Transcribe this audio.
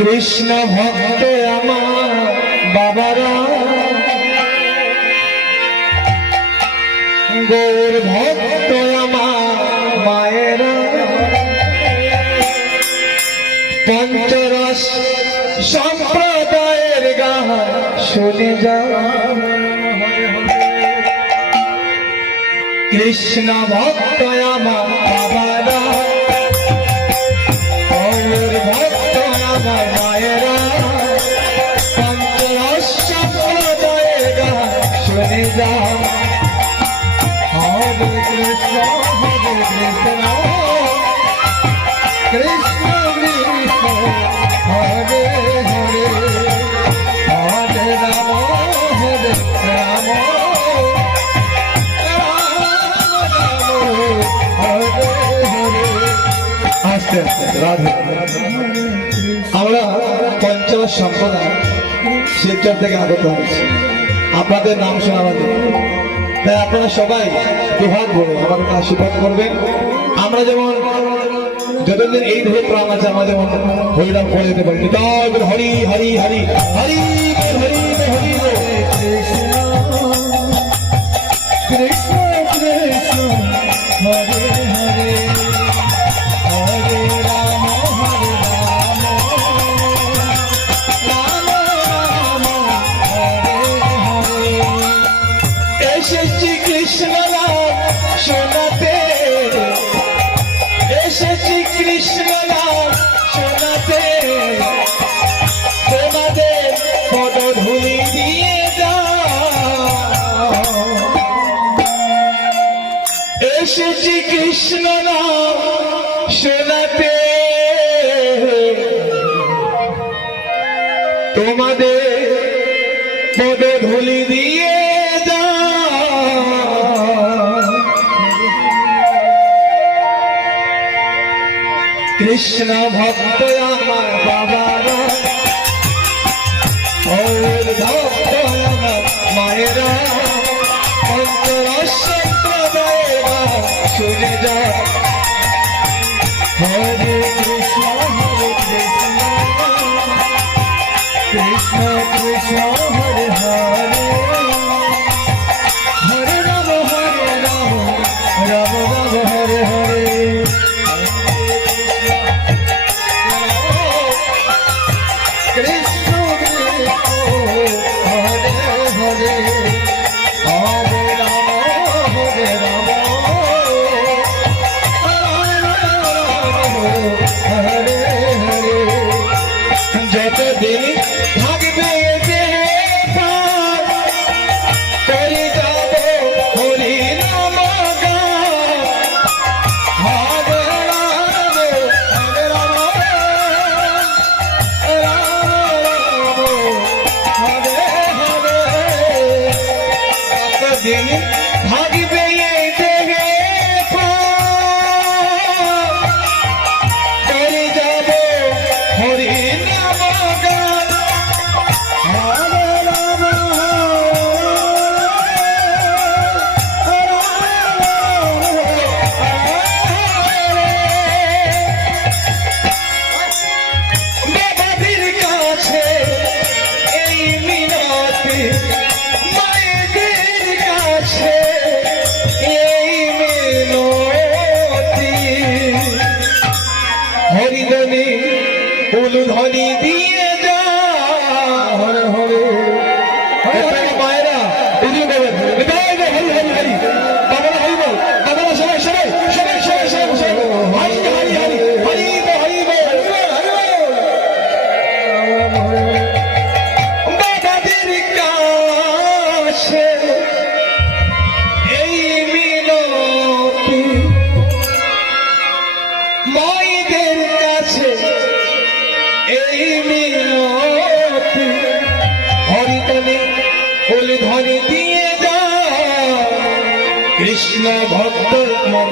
কৃষ্ণ ভক্ত আমার বাবারা। গৌর ভক্ত আমার মায়েরা। পঞ্চরস সম্প্রদায়ের গান শুনে যা। কৃষ্ণ ভক্ত আমার আমরা পঞ্চম সম্প্রদায় শিলচর থেকে আগত হয়েছি আপনাদের নাম শোনা আমাদের তাই আপনারা সবাই দুহাত বলে আমাদের আশীর্বাদ করবেন। আমরা যেমন যতদিন এই দেহে প্রাণ আছে, আমরা যেমন হরিরাম করে যেতে পারি। হরি হরি হরি হরি হরি। কৃষ্ণ নাম শোনাতে তোমাদের পদধূলি দিয়ে যাও কৃষ্ণ ভক্ত আমার বাবারা কৃষ্ণ কৃষ্ণ যতদিন থাকবে এই দেহে উলুধ্বনি দিয়ে এই মিনতি হরিতনে ফুল ধরে দিয়ে যা কৃষ্ণ ভক্ত মন